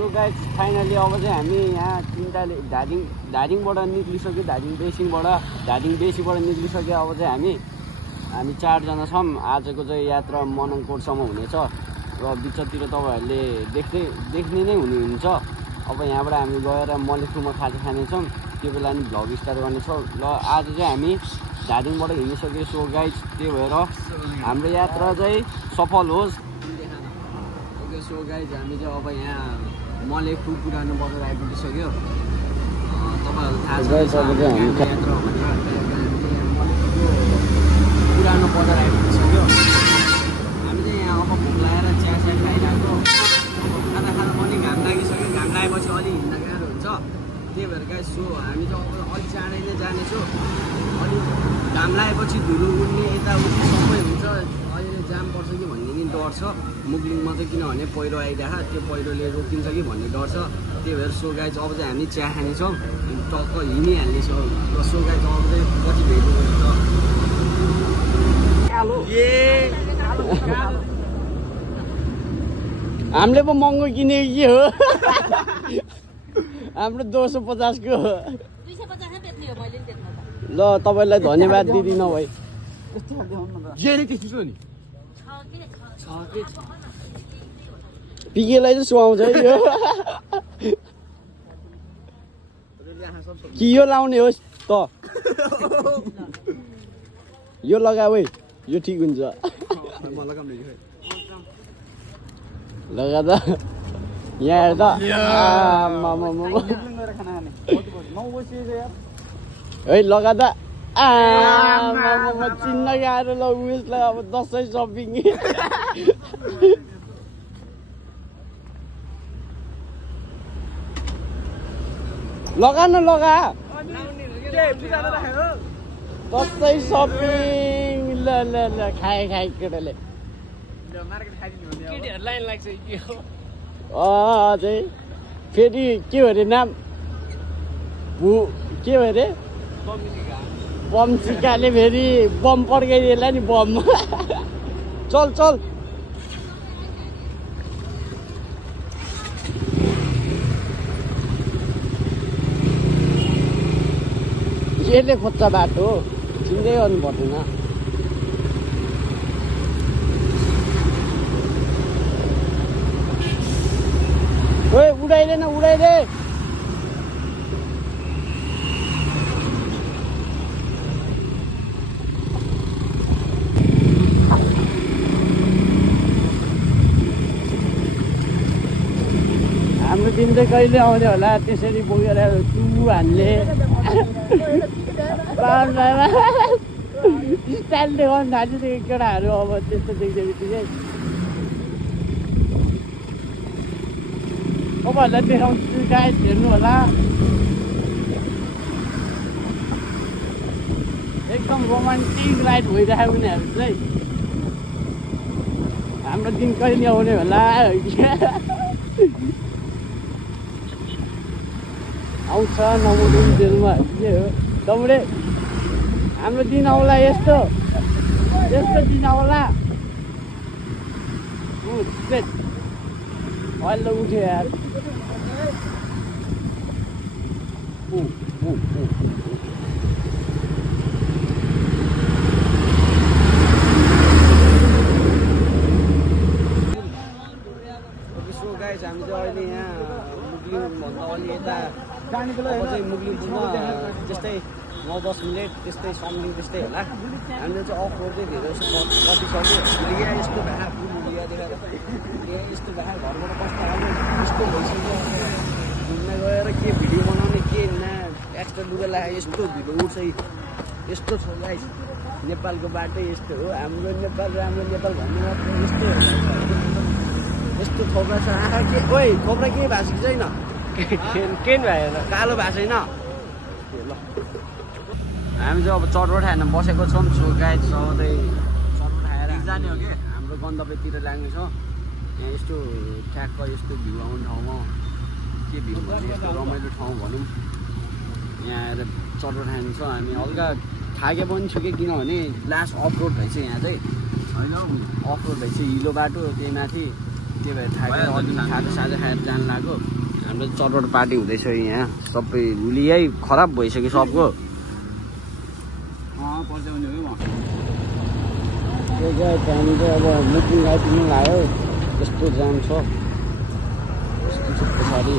So guys finally अब चाहिँ हामी यहाँ तिनटाले धादिङबाट निक्लिसक्यो धादिङ बेसीबाट निक्लिसक्यो। अब चाहिँ हामी 4 जना छौँ। आजको चाहिँ यात्रा मनङकोटसम्म हुनेछ र बिचतिर तपाईँहरूले देख्ने नै हुनुहुन्छ। अब यहाँबाट हामी गएर मलेखुमा खाजा खानेछौँ, त्यो बेला नि भ्लग स्टार्ट गर्नेछौँ। र आज चाहिँ हामी धादिङबाट हिँडिसक्यो। सो गाइस त्यही भएर हाम्रो यात्रा चाहिँ सफल होस्। ओके सो गाइस हामी चाहिँ अब यहाँ मलेखु पुरानो बजार आइपुगिसक्यो। तपाईँहरूलाई थाहा छ यात्रा पुरानो बजार आइपुगिसक्यो। हामी चाहिँ यहाँ अब भोक लगाएर चिया खाइरहेको खाना पनि घाम लागिसक्यो। घाम लागेपछि अलि हिँड्न गाह्रो हुन्छ, त्यही भएर गाइस सो हामी चाहिँ अब अलिक चाँडै नै जानेछौँ। अलिक घाम लागेपछि धुलो उड्ने यताउति सबै हुन्छ। अहिले जाम पर्छ कि भन्ने नि डर छ मुगलिङमा चाहिँ, किनभने पहिरो आइरहेको त्यो पहिरोले रोकिन्छ कि भन्ने डर छ। त्यही भएर सो गाइस अब चाहिँ हामी चिया खानेछौँ, टक्क हिँडिहाल्नेछौँ। र सो गाइस अब चाहिँ कति भेट्नु हुन्छ हामीले पो महँगो किनेको के हो हाम्रो 250 को ल तपाईँलाई धन्यवाद दिदिनँ भाइ। पिकेलाई चाहिँ सुहाउँछ है यो कि यो लाउने होस् त यो लगाऊ है, यो ठिक हुन्छ लगा त यहाँ हेर त है लगा त चिन्न गाह्रो ल उयसलाई अब दसैँ सपिङ लगा न लगा दसैँ सपिङ ल ल ल खाए केटाले चाहिँ फेरि के हो अरे नाम के हो अरे बम चिकाले फेरि बम पड्काइदिएला नि बम चल यसले खोज्छ बाटो चिन्दै गर्नु पर्दैन। ओए उडाइदे न उडाइदे हाम्रो दिन चाहिँ कहिले आउने होला त्यसरी बोकेर टु हान्ने स्टाइल देखाउनु थालिसक्यो केटाहरू। अब त्यस्तो देख्दै बित्तिकै तपाईँहरूलाई देखाउँछु गाइस हेर्नु होला। एकदम रोमान्टिक राइड भइरहेको उनीहरू चाहिँ। हाम्रो दिन कहिले आउने होला आउँछ नमुदिन जेलमा के हो दौडे हाम्रो दिन आउला यस्तो दिन आउला। अहिले त उठ्यो यार गाइस हामी चाहिँ अहिले यहाँ मुगलिङभन्दा अलि यता चाहिँ मुगलिङ त्यस्तै 9-10 मिनट त्यस्तै सम्झिङ त्यस्तै होला। हामीले चाहिँ अफ रोड चाहिँ धेरै कतिसक्यो लिया यस्तो भए लिया देखाएर लिया यस्तो भए घरबाट कस्तो खाले यस्तो भइसक्यो। घुम्न गएर के भिडियो बनाउने के न एक्स्ट्रा लुगा लगायो यस्तो भिडियो उठ्छ यस्तो छ गाइस। नेपालको बाटो यस्तो हो, हाम्रो नेपाल राम्रो नेपाल भन्ने मात्र यस्तो थोप्रा छ। आँखा के ओइ थोप्रा केही भएको छैन केही भएन कालो भएको छैन। ल हामी चाहिँ अब चटपट खान बसेको छौँ। सो गाइस अब चाहिँ चटपट खाएर जाने हो कि हाम्रो गन्तव्यतिर लाग्नेछौँ। यहाँ यस्तो ठ्याक्क यस्तो भ्यू आउने ठाउँमा के भ्यू भने यस्तो रमाइलो ठाउँ भनौँ। यहाँ आएर चटपट खान्छौँ हामी। हल्का थाके पनि छु कि किनभने लास्ट अफ रोड रहेछ यहाँ चाहिँ होइन अफ रोड रहेछ हिलो बाटो त्यही माथि त्यही भएर खाजा साजा खाएर जानु लाग्यो हाम्रो चटपट पार्टी हुँदैछ यहाँ सबै लुलियै खराब भइसक्यो सबको हामी चाहिँ अब मुक्लिङ आइपुग्नु लाग्यो यस्तो जाम छ यस्तो छ पछाडि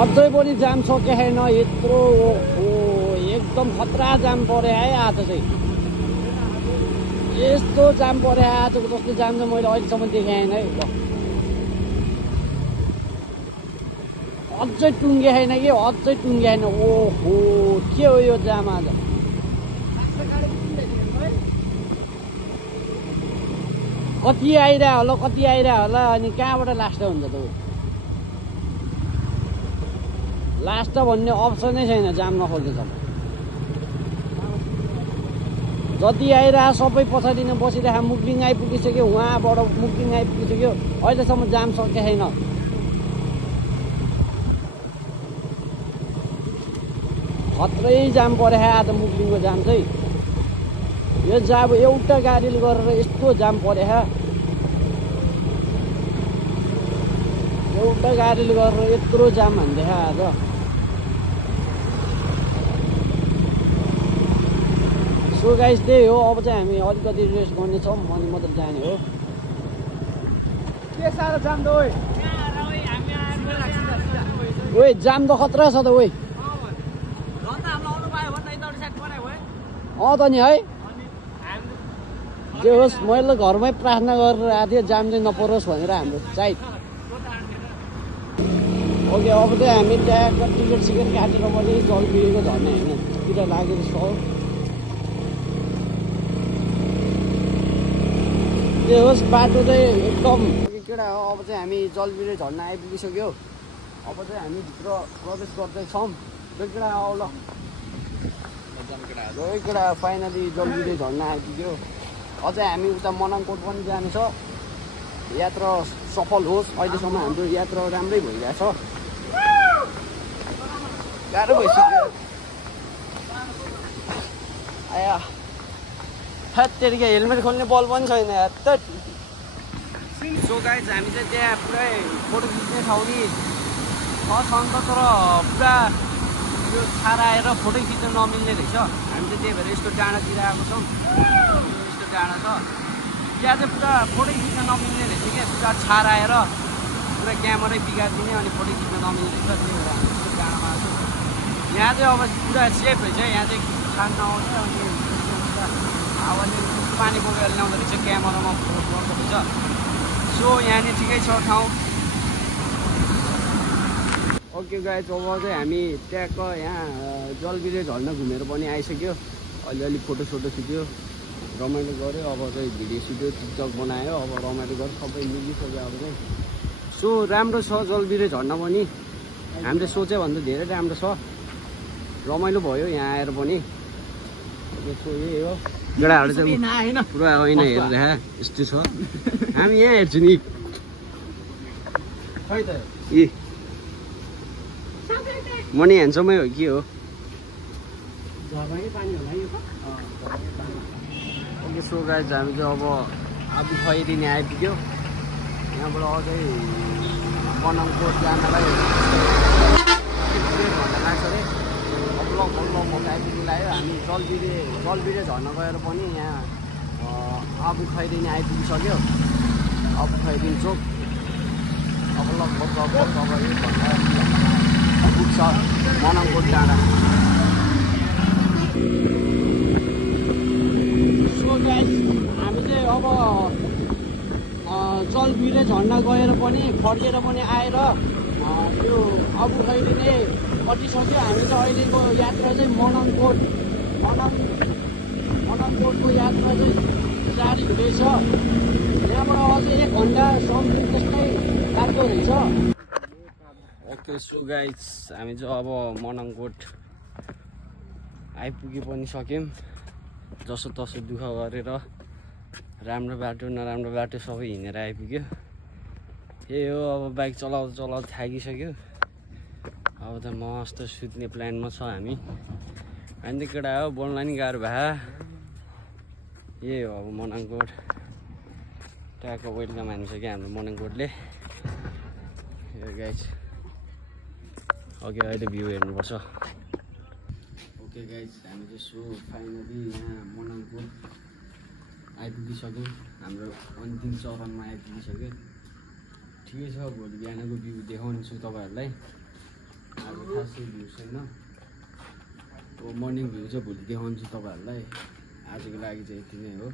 अझै पनि जाम सके छैन यत्रो एकदम खतरा जाम पऱ्यो है आज चाहिँ यस्तो जाम पऱ्यो आजको जस्तो जाम चाहिँ मैले अहिलेसम्म देखाएन है ल अझै टुङ्गे छैन कि अझै टुङ्गे छैन ओहो के हो यो जाम आज कति आइरह होला अनि कहाँबाट लास्ट हुन्छ त लास्ट भन्ने अप्सनै छैन जाम नखोल्दैसम्म जति आइरह सबै पछाडि नै बसिरहेको मुक्लिङ आइपुगिसक्यो उहाँबाट मुक्लिङ आइपुगिसक्यो अहिलेसम्म जाम सके छैन खत्रै जाम पऱ्यो आज मुक्लिङको जाम चाहिँ यो जाम एउटा गाडीले गरेर यस्तो जाम पऱ्यो एउटा गाडीले गरेर यत्रो जाम हान्दैछ आज सो गाइस त्यही हो अब चाहिँ हामी अलिकति रेस्ट गर्नेछौँ अनि मात्र जाने हो के साह्रो जाम त ओइ जाम त खतरा छ त ओइ त नि है जे होस् मैले घरमै प्रार्थना गरेर आएको थिएँ जाम चाहिँ नपरोस् भनेर हाम्रो साइड ओके अब चाहिँ हामी त्यहाँको टिकट सिकेट काटेर पनि जलबिरीको झर्ना हेर्नतिर लागेको छ जे होस् बाटो चाहिँ एकदम केटा हो अब चाहिँ हामी जलबिरी झर्ना आइपुगिसक्यो अब चाहिँ हामी भित्र प्रवेश गर्दैछौँ केटा आऊ ल केटा फाइनली जलबिरी झर्ना आइपुग्यो अझै हामी उता मनाङकोट पनि जानु छ यात्रा सफल होस् अहिलेसम्म हाम्रो यात्रा राम्रै भइरहेछ गाह्रो भइसक्यो आया त्यतिकै हेलमेट खोल्ने बल पनि छैन यार त सो गाइस हामी चाहिँ त्यहाँ पुरै फोटो खिच्ने ठाउँ नि छ अन्त तर पुरा यो छारा आएर फोटो खिच्न नमिल्ने रहेछ हामी चाहिँ त्यही भएर यस्तो डाँडातिर आएको छौँ यस्तो डाँडा छ त्यहाँ चाहिँ पुरा फोटो खिच्न नमिल्ने रहेछ क्या पुरा छारा आएर पुरा क्यामेरै बिगारिदिने अनि फोटो खिच्न नमिल्ने रहेछ त्यही भएर हामी यस्तो डाँडामा आएको यहाँ चाहिँ अब पुरा सेफ रहेछ यहाँ चाहिँ खान नआउने अनि हावाले पानी बोकेर ल्याउँदो रहेछ क्यामेरामा फोटो गर्दो रहेछ सो यहाँनिर ठिकै छ ठाउँ ओके गाइस अब चाहिँ हामी त्यहाँको यहाँ जलबिरी झर्ना घुमेर पनि आइसक्यो अलिअलि फोटोसोटो खिच्यो रमाइलो गऱ्यो अब चाहिँ भिडियो सिडियो टिकटक बनायो अब रमाइलो गरेर सबै मिलिसक्यो अब चाहिँ सो राम्रो छ जलबिरी झर्ना पनि हामीले सोचे भन्दा धेरै राम्रो छ रमाइलो भयो यहाँ आएर पनि सो यही हो केटाहरू चाहिँ पुरा ऐना हेरेर यस्तो छ हामी यहाँ हेर्छु नि ए म नि ह्यान्डसमै हो कि हो ओके सो गाइस हामी चाहिँ अब आबु खैरिने आइपुग्यो यहाँबाट अझै मनाङकोट जानलाई घन्टा लाग्छ अरे बल्ल म आइपुग्नु लाग्यो हामी जलबिरे झर्न गएर पनि यहाँ आबु खैरिने आइपुगिसक्यो आबु खैरिन चोक अब लगभग पुग्छ मनाङकोट डाँडा सो गाइस हामी चाहिँ अब जलबिरे झर्ना गएर पनि फर्केर पनि आएर यो आबु खैरिने कटिसक्यो हामी चाहिँ अहिलेको यात्रा चाहिँ मनाङकोटको यात्रा चाहिँ जारी हुँदैछ यहाँबाट अझै 1 घन्टा समथिङ जस्तै लाग्दो रहेछ ओके सो गाइस हामी चाहिँ अब मनाङकोट आइपुगे पनि सक्यौँ जसो तसो दुःख गरेर राम्रो बाटो नराम्रो बाटो सबै हिँडेर आइपुग्यो यही हो अब बाइक चलाउँदा चलाउँदा थाकिसक्यो अब त मस्त सुत्ने प्लानमा छ हामी अनि केटा हो बोल्न नि गाह्रो भए यही हो अब मनाङकोट ट्याक्क वेलकम हान्छ क्या हाम्रो मनाङकोटले यो गाइस ओके अहिले भ्यू हेर्नुपर्छ ओके गाइस हामी चाहिँ सो फाइनली यहाँ मनाङकोट आइपुगिसक्यौँ हाम्रो अन्तिम चरणमा आइपुगिसक्यो ठिकै छ भोलि बिहानको भ्यू देखाउँछु तपाईँहरूलाई आज खासै भ्यू छैन अब मर्निङ भ्यू चाहिँ भोलि देखाउँछु तपाईँहरूलाई आजको लागि चाहिँ यति नै हो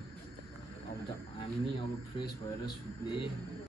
अब त हामी नै अब फ्रेस भएर सुत्ने